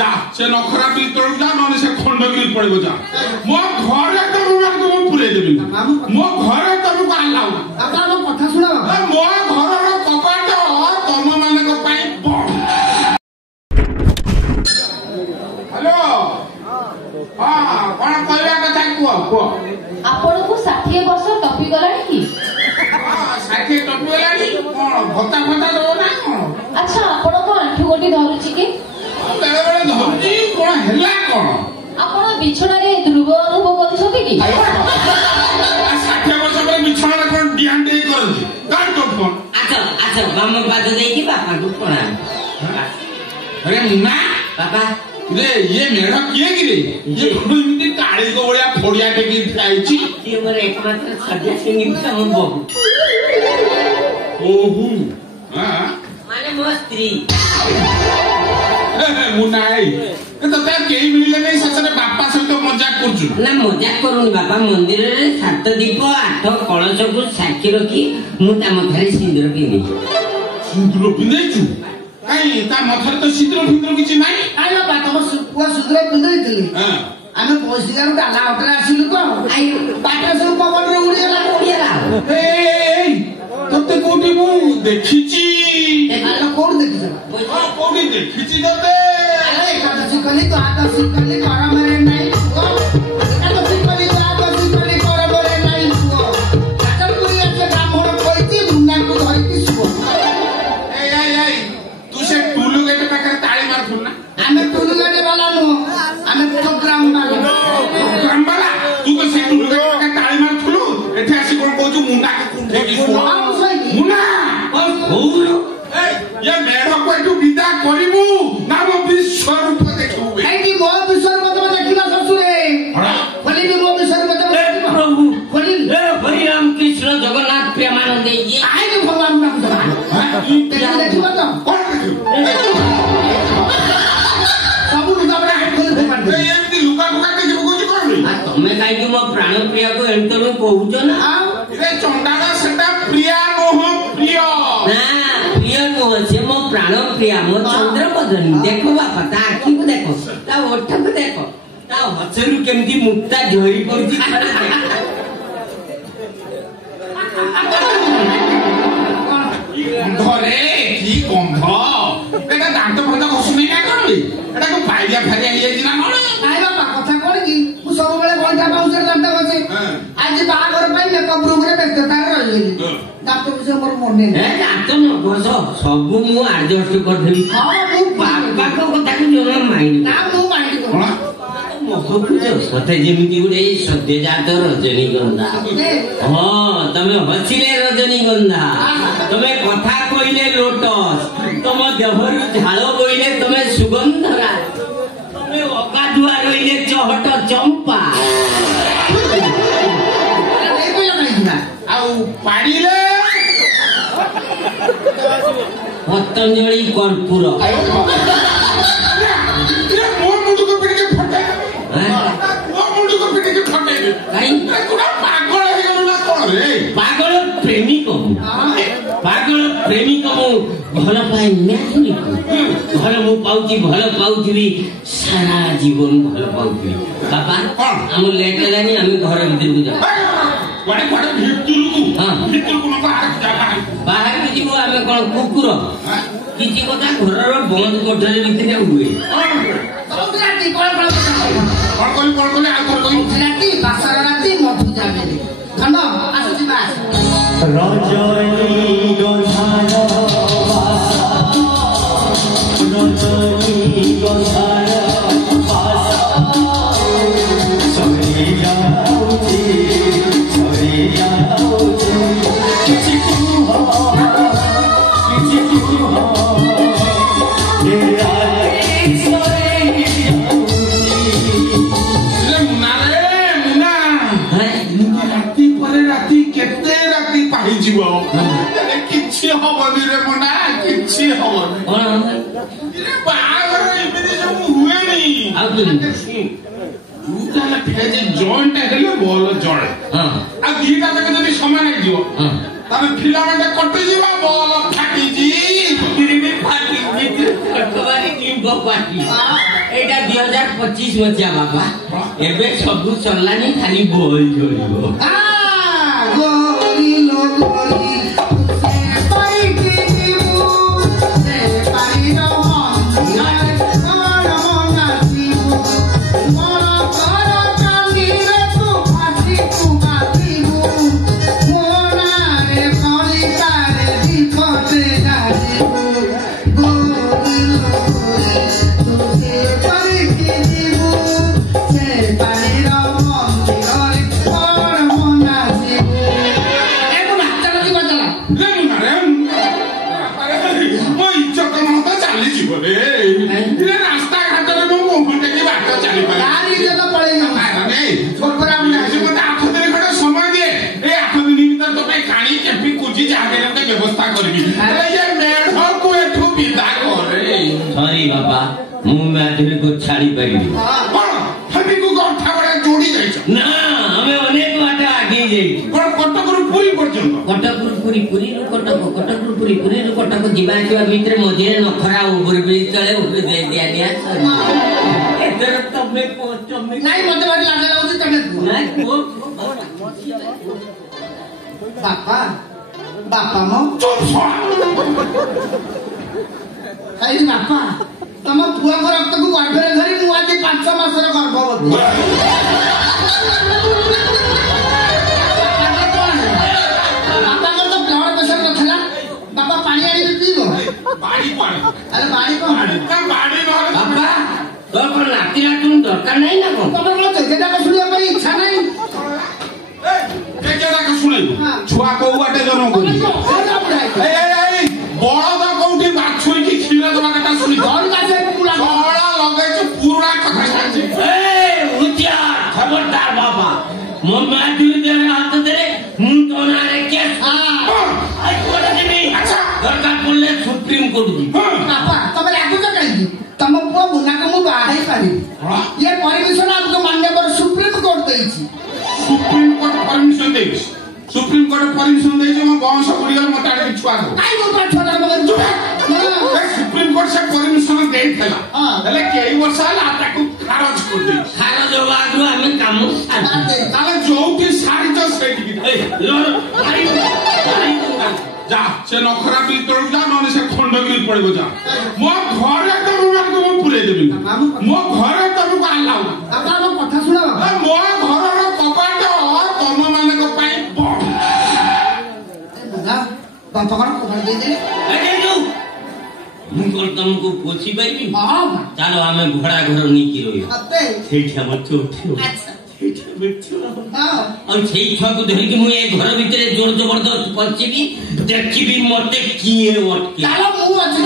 जा से नखरा भी तोड़ जा न से खंडगिरी पड़ेगो जा मो घरे तो मो पुरे देबी मो घरे तुम को आलाउ बाबा मो कथा सुनो मो घर रो कबाट तम माने को पाई हेलो हां कोन कहया कथा को आपण को 60 वर्ष टपी गलानी की हां 60 टपी गलानी कोन भत्ता भत्ता दो ना कोन अच्छा आपण को आंठू गोटी धरुची के बेले बेले धरुची कोन हेला कोन आपण बिछोना रे ध्रुव अनुभव करछथि की 60 वर्ष पर बिछोना कोन ध्यान दे करथि काट तो फोन अच्छा बाम पाद देकी बापा को प्रणाम अरे मुन्ना बाबा रे ये मेढ किए कि रे ये इमती काळी को बळिया फोडिया टेकी खाइची ये मोर एकमात्र सदस्य सिंह हम बहु ओहु हां माने मो स्त्री मुन्नाई तो ता केई मिलले नै ससरे बापा सहित मजाक करछु ना मजाक करूनी बापा मंदिर रे 7 दीप 8 कलश को साक्षी रखी मु ता मथारे सिंदूर पिनी सिंदूर पिनेछु काई ता मथारे तो सिंदूर फिंदूर किछि नै आइ बाबा तम पुआ सुदरे पिंदैथिली हां आमे पोसिगार डाला होटल आसिलु तो आई बाटा सब पवन रे उड़ियला ए तते कोठी मु देखिछि आलो कोड देखिछ कोठी देखिछि तते अरे एकादशी कली तो आदशी कली करम रे नै एकादशी कली तो आदशी कली करम रे नै काटपुरी আছে ব্রাহ্মণ কইতি মুন্না को ধইতি সুব ए तू से टुलु गेट पाखरे ताळी मारथुन ना आमे टुलु गेट वाला नो आमे प्रोग्राम वाला तू तो से टुलु गेट पाखरे ताळी मारथुलु एथे आसी कोन कहू मुंडा को कुंठेकी सुनो मुन्ना होउलो ए ये मेढ को एटू विदा करिमु ना मो विश्व रूप देखू एटी मो विश्व रूप देखिला ससुरे बोली भी मो विश्व रूप देखिला प्रभु बोली हे हरि राम कृष्ण जगन्नाथ प्रेमानंद जी आइ के भगवान ना देखिबा तो सब लुगा हाथ खोले फेपान ए एमती लुका फुका देखिबो कोची करनी आ तमे काई कि मो प्राण प्रिया को एंतमे कहूचो ना रे चंडाला सेटा प्रिया मोह प्रिय ना प्रिय मोह से मो प्राण प्रिया मो चंद्र बदनी देखो बापा ता आखी को देखो ता ओठ को देखो ता हसरु केमती मुक्ता झरी पड़ती घरे की गंध एटा दांत फंदा घसुनी ना करबी एटा को पाइया फारिया हिये ना कोन आइ बाबा कथा कोन की मु सब बेले गंठा पाउसर दांत गसे आज बागर पई मेकअप रूम रे व्यस्तता रहिली दांत विषय मोर मने ए दांत न घस सब मु एडजस्ट कर देली हां मु बापा को कथा को जोर माइंड ना मु माइंड को मते जेमिति गुडे सद्यजात रजनीगंधा हां तमे हसिले रजनीगंधा तमे कथा कइले लोटस तम देहरु झाळ बइले तमे सुगंधरा तमे अगाधुआ रइले चहट चंपा ए को लगाइना आउ पाड़ीले पतंजलि कर्पूर मोर मुंडू को पिट के फटे मोर मुंडू को पिट के फटे काई तोरा पागल हे गेलु ना कोन रे पागल प्रेमिक मु भल पाए म्याथुरी भल मु पाउची भल पाउथि सारा जीवन भल पाउथि बाबा हम लेट हेलानी हम घर भीतर को जा कोडे कोडे भीतर को न बाहर के जीवो आमे कोन कुकुर किछि कथा घर बंद कोठरी भीतर हुए राती कोन कोन आ कोन राती बासर राती मधु जाने धन आसुची बास रजनी गंधार रजनी गंधार सरिया किछि कुह जीव किछि हबनी रे मुना किछि हबनी बागर एमिति सब हुएनी आ तू ताला फेज जॉइंट हेले बोल जळे आ दीटा तक जदी समान हे जीव ताने फिलामेंट कटि जीवा बोल फाटी जी फिर भी फाटी जी कटवारी की पार्टी एटा 2025 मध्या बाबा एबे सब चललानी खाली बोल जोड़िबो गोरी लो गोरी से पाई की जीवू से पाई नो यार और मोना जीवू मोना करा कांदी रे तू फासी तू बातीवू मोना रे कली तारे दीपते नाजीवू गोरी लो गोरी से पाई की जीवू से पाई नो रास्ता घाटे मोटे बाट चली गोटे समय दिए 8 दिन भर तो खाणी कैंपिंग कुची जहाँ व्यवस्था करी मेढ़ को एठू विदा करे सॉरी बाबा मु मैथिली को छाड़ी पाइबी हमी को गठा बड़ा जोड़ी जाइछ ना हमें अनेक बाटे आगे जाई कटक रु पुरी पर्यंत कटक रु पुरी पुरी रु कटक कटक रु पुरी पुरी रु कटक जीवा जीवा भीतर मझे नखरा ऊपर ब्रिज तले ऊपर दे दिया दिया एतर तमे को तमे नहीं मते बात लागे लाउची तमे नहीं को बापा बापा मो आई बापा तम पुआ को रक्त को गर्भरे धरी मु आज 5 मासर गर्भवती बापा को तो ब्लड प्रेशर नथला बापा पानी आनी पीबो बाड़ी पानी अरे बाड़ी को बाड़ी न बाबा तो पर लाती तुम दरकार नहीं ना को तम को जेटा को सुनिया पे इच्छा नहीं केकेडा का सुनै छुआ को वाटे जन्म करी ए बळद कोउठी बाछुई की क्षीर दवा कथा सुनि घर कासे पुरा बड़ा लगे छ पुरा कथा साची ए उतिया खबरदार बाबा मो मैथिली दे हाथ दे मु तो ना रे केस आई कोड देबी अच्छा दरकार पड़ले सुप्रीम कोर्ट दी बापा तम लागु त कहि तम पुआ मुना को मु बाहै पारी ये परमिशन आपको मान्यवर सुप्रीम कोर्ट देछि सुप्रीम कोर्ट परमिशन देछि सुप्रीम कोर्ट परमिशन देछि म वंश गुडिगल मता के छुआ को काई को छोटा मगर सुप्रीम कोर्ट से परमिशन देइथला हेले केई वर्ष हला ताकू खारज कर दे खारज होबागु हमें काम ताले जोउटी सारी तो सेठी की ए जा से नखरा बिल तोड़ जा नने से खंडगिरी पड़बो जा मो घरे तम मान को मु पुरे देबी मो घरे तम को आलाउ बापा को कथा सुना मो घर रो कपाट तम माने को पाई बंद बापा को कथा दे दे अरे जो मुको तुमको पोछी पाइबी हां चलो हमें घोड़ा घर नीकी रोई अते सेठा मचो अच्छा सेठा मचो हां और सेई छुआ को धरि कि मु ए घर भीतर जोर जबरदस्त पछिबी देखिबी मते किए अटके चलो मु अछि